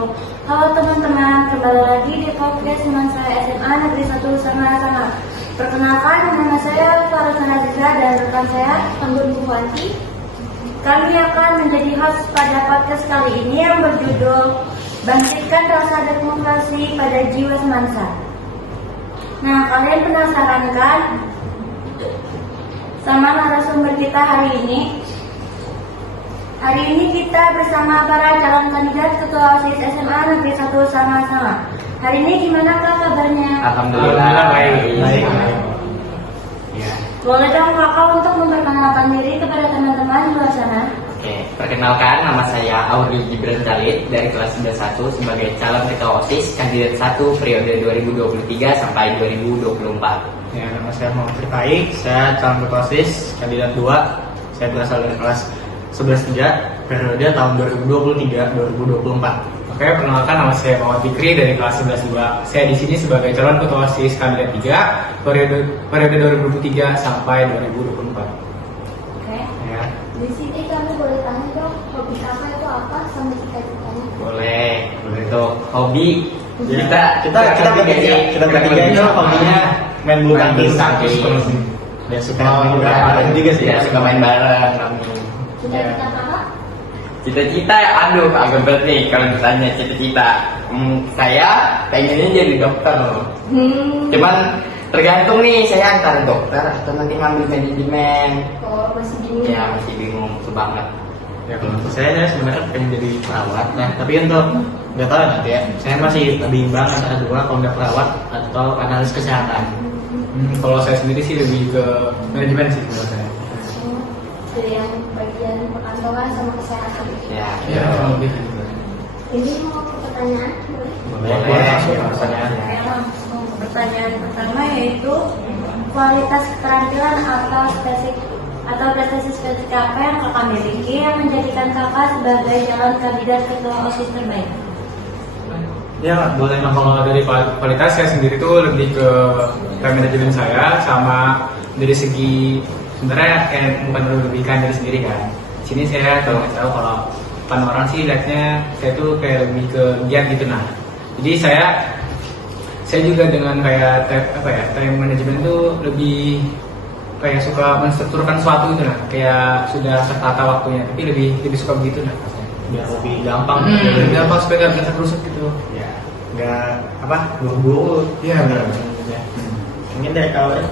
Halo teman-teman, kembali lagi di podcast teman saya SMA Negeri 1 Sama-Sama. Perkenalkan, nama saya Farah Naziza dan rekan saya Anggun Bufanti. Kami akan menjadi host pada podcast kali ini yang berjudul Bangkitkan Rasa Demokrasi pada Jiwa Semansa. Nah, kalian penasaran kan sama narasumber kita hari ini? Hari ini kita bersama para calon kandidat Ketua OSIS SMA Negeri 1 Sama-Sama. Hari ini gimana Kak kabarnya? Alhamdulillah baik. Ya. Boleh dong Kakak untuk memperkenalkan diri kepada teman-teman di luar sana? Oke, perkenalkan nama saya Aurel Gibran Khalid dari kelas 91 sebagai calon Ketua OSIS kandidat 1 periode 2023 sampai 2024. Ya, nama saya Muhammad Firtaik, saya calon Ketua OSIS kandidat 2. Saya berasal dari kelas 11-3 periode tahun 2023-2024. Oke, perkenalkan nama saya Muhammad Fikri dari kelas 11-2. Saya di sini sebagai calon ketua OSIS kandidat 3 periode 2023 sampai 2024. Oke. Ya, Di sini kami boleh tanya dong, hobi Kakak itu apa sama cita-citanya? boleh untuk hobi Kita bertiga itu hobinya main bulu tangkis. Ya suka main bulu tangkis juga sih. Ya, suka main bareng kami. Cita-cita Kakak? Cita-cita ya, aduh agak berat nih kalau ditanya cita-cita. Saya pengennya jadi dokter loh. Cuman tergantung nih saya antara dokter atau nanti ngambil manajemen. Oh, masih bingung. Ya masih bingung tuh banget. Ya kalau untuk saya sebenarnya pengen jadi perawat. Nah tapi untuk nggak tahu nanti ya. Saya masih bimbang antara dua, kalau nggak perawat atau analis kesehatan. kalau saya sendiri sih lebih ke manajemen sih kalau saya. Jadi yang bagian perkantoran sama kesehatan. Ya, Ya, kalau lebih gitu. Ini mau pertanyaan? Boleh? boleh langsung pertanyaan. Saya langsung ke pertanyaan pertama, yaitu kualitas keterampilan atau prestasi spesifik apa yang Kakak miliki yang menjadikan Kakak sebagai calon kandidat ketua OSIS terbaik? Ya, boleh. Nah, kalau dari kualitas saya sendiri tuh lebih ke time manajemen saya sama dari segi sebenarnya bukan melebihkan dari sendiri kan. Di sini saya tahu kalau pan orang sih lihatnya saya tuh kayak lebih ke giat gitu nah. Jadi saya juga dengan kayak time management tuh lebih kayak suka menstrukturkan sesuatu gitu nah. Kayak sudah tertata waktunya, tapi lebih suka begitu nah. Biar lebih gampang. Lebih gampang supaya nggak bisa terusuk gitu. Ya nggak buru-buru. Iya benar. Mungkin dari kau ya.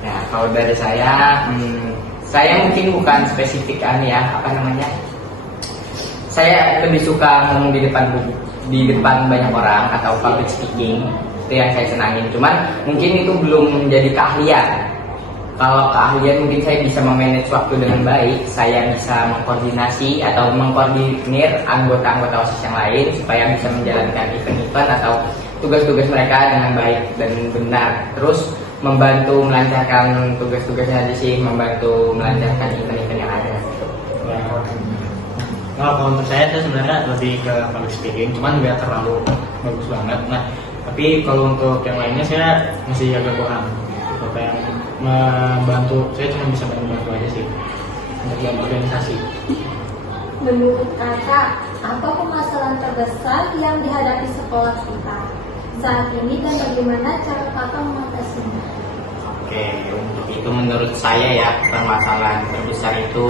Ya, kalau dari saya mungkin bukan spesifik saya lebih suka ngomong di depan banyak orang atau public speaking, itu yang saya senangin. Cuman mungkin itu belum menjadi keahlian. Kalau keahlian mungkin saya bisa memanage waktu dengan baik, saya bisa mengkoordinasi atau mengkoordinir anggota-anggota OSIS yang lain supaya bisa menjalankan event-event atau tugas-tugas mereka dengan baik dan benar. Terus membantu melancarkan tugas-tugasnya di sini, membantu melancarkan event-event yang ada. Ya. Nah, kalau untuk saya sebenarnya lebih ke public speaking, cuman nggak terlalu bagus banget. Nah, tapi kalau untuk yang lainnya saya masih agak kurang. Kalau yang membantu, saya cuma bisa bantu aja sih untuk yang organisasi. Menurut Kakak, apa permasalahan terbesar yang dihadapi sekolah kita saat ini dan bagaimana cara Kakak mengatasinya? Oke, untuk itu menurut saya ya permasalahan terbesar itu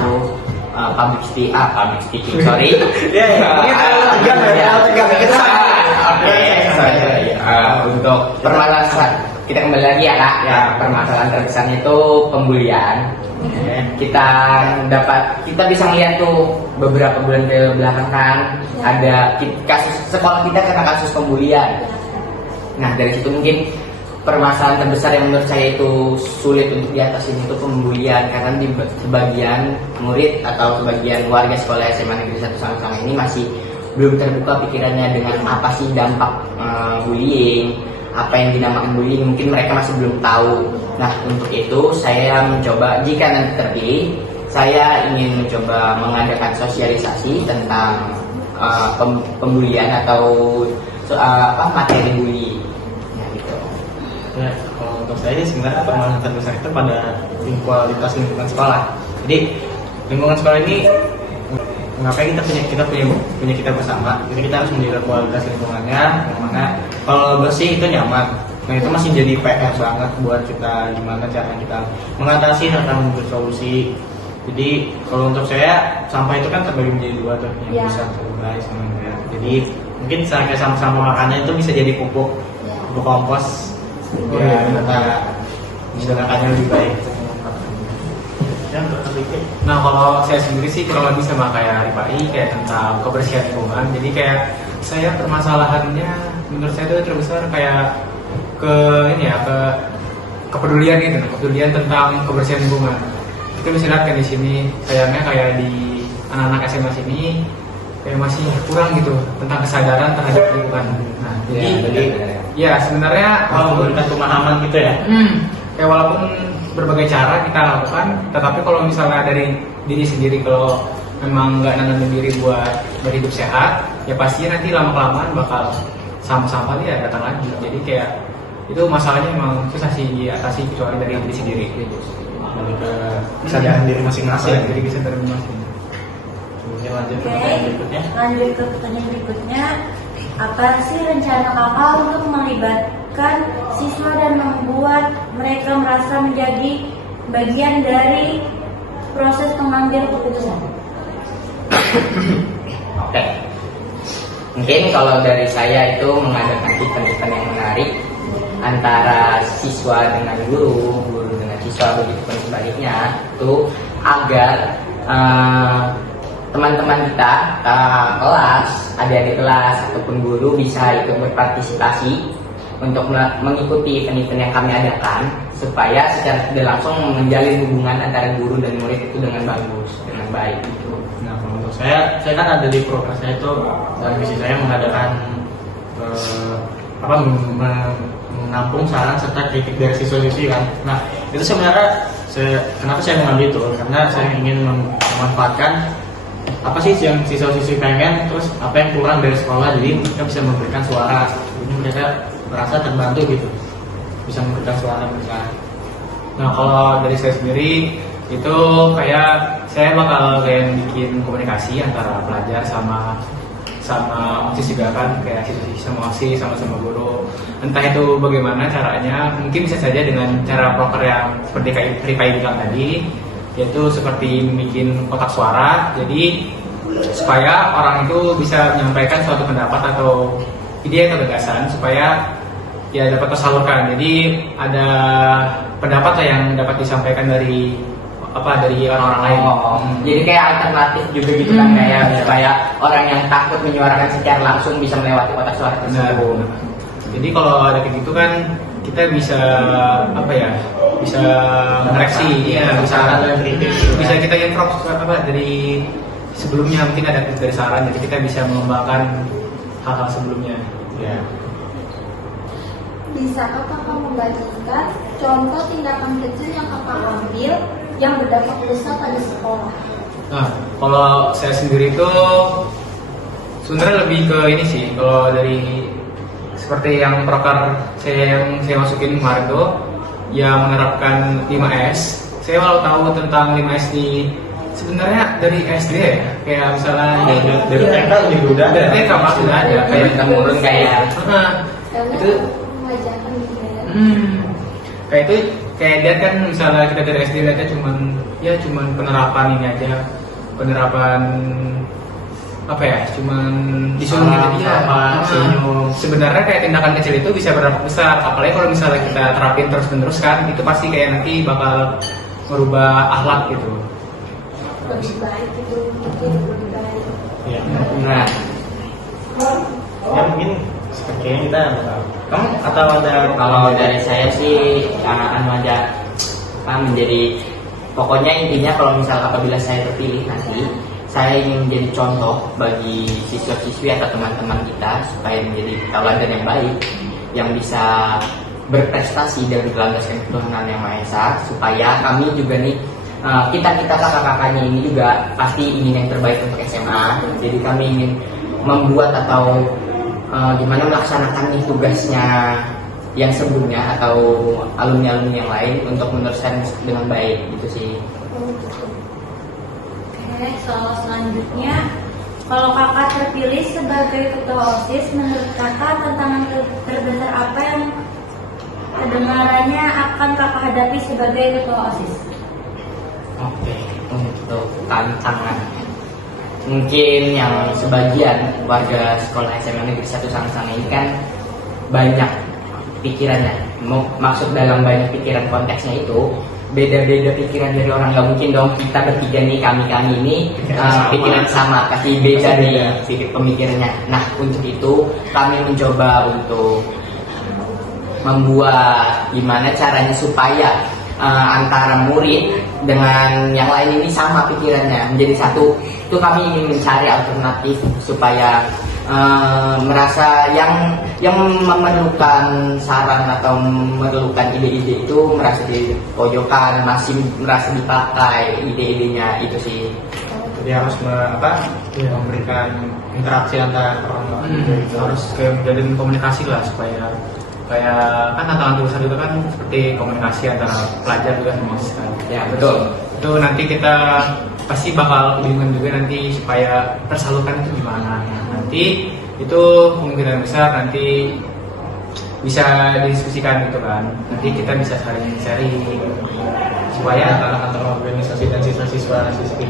public speaking, sorry. Untuk permasalahan kita kembali lagi ya Kak. Ya, permasalahan terbesarnya itu pembulian. Kita bisa melihat tuh beberapa bulan ke belakang kan ada kasus sekolah kita kena kasus pembulian. Nah dari situ mungkin permasalahan terbesar yang menurut saya itu sulit untuk diatasi itu pembulian, karena di sebagian murid atau sebagian warga sekolah SMA Negeri 1 Sama-Sama ini masih belum terbuka pikirannya dengan apa sih dampak bullying, apa yang dinamakan bullying, mungkin mereka masih belum tahu. Nah untuk itu saya mencoba, jika nanti terpilih, saya ingin mencoba mengadakan sosialisasi tentang pembulian atau materi bullying. Ya, kalau untuk saya sebenarnya permasalahan terbesar itu pada kualitas lingkungan sekolah. Jadi lingkungan sekolah ini ngapain kita punya kita bersama, jadi kita harus menjaga kualitas lingkungannya yang mana kalau bersih itu nyaman. Nah itu masih jadi PR banget buat kita, gimana cara kita mengatasi atau bersolusi. Jadi kalau untuk saya sampah itu kan terbagi menjadi dua tuh, yang bisa terbuai sama enggak. Jadi mungkin saya sama-sama makannya itu bisa jadi pupuk kompos. Ya, kita menggunakannya lebih baik. Nah kalau saya sendiri sih kurang lebih sama kayak Ripai, kayak tentang kebersihan lingkungan. Jadi kayak saya permasalahannya menurut saya itu terbesar kayak ke kepedulian gitu, kepedulian tentang kebersihan lingkungan. Kita bisa lihat kan di sini sayangnya kayak di anak-anak SMA sini kayak masih kurang gitu tentang kesadaran terhadap lingkungan. Nah jadi ya sebenarnya kalau memberikan pemahaman gitu ya. Kayak walaupun berbagai cara kita lakukan, tetapi kalau misalnya dari diri sendiri kalau memang nggak nanamin diri buat berhidup sehat, ya pasti nanti lama-kelamaan bakal sampah-sampah ya datang lagi. Jadi kayak itu masalahnya memang susah sih diatasi kecuali dari diri sendiri. Lebih ke kesadaran diri masing-masing. Jadi bisa dari masing. Kemudian lanjut ke Oke, pertanyaan berikutnya. lanjut ke pertanyaan berikutnya. Apa sih rencana kakak untuk melibatkan siswa dan membuat mereka merasa menjadi bagian dari proses pengambil keputusan? Oke. Mungkin kalau dari saya itu mengadakan event-event yang menarik antara siswa dengan guru, guru dengan siswa, begitu pun sebaliknya, itu agar teman-teman kita, kelas, adik-adik kelas ataupun guru bisa ikut berpartisipasi untuk mengikuti event-event yang kami adakan supaya secara tidak langsung menjalin hubungan antara guru dan murid itu dengan bagus, dengan baik gitu. Nah kalau untuk saya kan ada di program saya itu dan misi saya mengadakan menampung saran serta kritik dari siswa-siswi kan. Nah itu sebenarnya kenapa saya mengambil itu karena saya ingin memanfaatkan apa sih yang siswa-siswi pengen, terus apa yang kurang dari sekolah, jadi mereka bisa memberikan suara, jadi mereka merasa terbantu gitu, bisa memberikan suara mereka. Nah kalau dari saya sendiri itu kayak saya bakal kayak bikin komunikasi antara pelajar sama OSIS juga kan, kayak siswa sama OSIS sama guru. Entah itu bagaimana caranya, mungkin bisa saja dengan cara proker yang seperti kayak Ripai bilang tadi, yaitu seperti bikin kotak suara. Jadi supaya orang itu bisa menyampaikan suatu pendapat atau ide atau gagasan supaya ya dapat tersalurkan. Jadi ada pendapat yang dapat disampaikan dari orang-orang lain. Jadi kayak alternatif juga gitu kan, kayak supaya orang yang takut menyuarakan secara langsung bisa melewati kotak suara tersebut. Jadi kalau ada kayak gitu kan kita bisa bisa koreksi, bisa kita improve dari sebelumnya, mungkin ada dari saran, jadi kita bisa mengembangkan hal-hal sebelumnya. Ya. Bisakah kakak membagikan contoh tindakan kecil yang kakak ambil yang berdampak besar pada sekolah? Nah, kalau saya sendiri itu sebenarnya lebih ke ini sih, kalau dari seperti yang proker yang saya masukin kemarin tuh, yang menerapkan 5S. Saya malah tahu tentang 5S di sebenarnya dari SD ya, kayak misalnya dari TK juga ada. Dari TK pasti sudah ada, kayak temurun kayak Karena itu mengajarkan juga ya. kayak itu kayak dia kan misalnya kita dari SD lihatnya cuman penerapan ini aja, penerapan cuman disuruh gitu ya. Sebenarnya kayak tindakan kecil itu bisa berdampak besar, apalagi kalau misalnya kita terapin terus-menerus kan, itu pasti kayak nanti bakal merubah akhlak gitu. Lebih baik itu mungkin lebih baik. Ya. nah Ya mungkin sepertinya kita kamu atau ada kalau dari saya sih menjadi pokoknya intinya kalau misal apabila saya terpilih nanti, saya ingin menjadi contoh bagi siswa-siswi atau teman-teman kita supaya menjadi tauladan yang baik yang bisa berprestasi dan berlandaskan ketuhanan yang Maha Esa, supaya kami juga nih kita kakak-kakaknya ini juga pasti ingin yang terbaik untuk SMA. Jadi kami ingin membuat atau gimana melaksanakan nih tugasnya yang sebelumnya atau alumni-alumni yang lain untuk meneruskan dengan baik gitu sih. Oke, soal selanjutnya Kalau kakak terpilih sebagai ketua OSIS, menurut kakak tantangan terbesar apa yang kedengarannya akan kakak hadapi sebagai ketua OSIS? Oke, untuk tantangan mungkin yang sebagian warga sekolah SMA Negeri 1 Sangasanga ini kan banyak pikirannya. Maksud dalam banyak pikiran konteksnya itu beda-beda pikiran dari orang. Gak mungkin dong kita bertiga nih, kami ini pikiran sama, pasti beda nih pemikirannya. Nah, untuk itu kami mencoba untuk membuat gimana caranya supaya antara murid dengan yang lain ini sama pikirannya, menjadi satu. Itu kami ingin mencari alternatif supaya merasa yang memerlukan saran atau memerlukan ide-ide itu merasa di pojokan, masih merasa dipakai ide-idenya itu sih. Jadi harus memberikan interaksi antar orang Harus menjalin komunikasi lah supaya kayak kan tantangan terbesar itu kan seperti komunikasi antara pelajar juga sama siswa. Ya betul. Itu nanti kita pasti bakal bingung juga nanti supaya tersalurkan itu gimana. Nah, nanti itu kemungkinan besar nanti bisa didiskusikan gitu kan. Nanti kita bisa saling sharing supaya antara organisasi dan siswa-siswa siswi.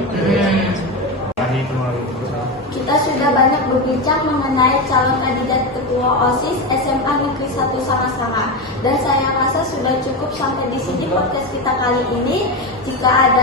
Kita sudah banyak berbincang mengenai calon kandidat ketua OSIS SMA Negeri 1 Sangasanga, dan saya rasa sudah cukup sampai di sini podcast kita kali ini. Jika ada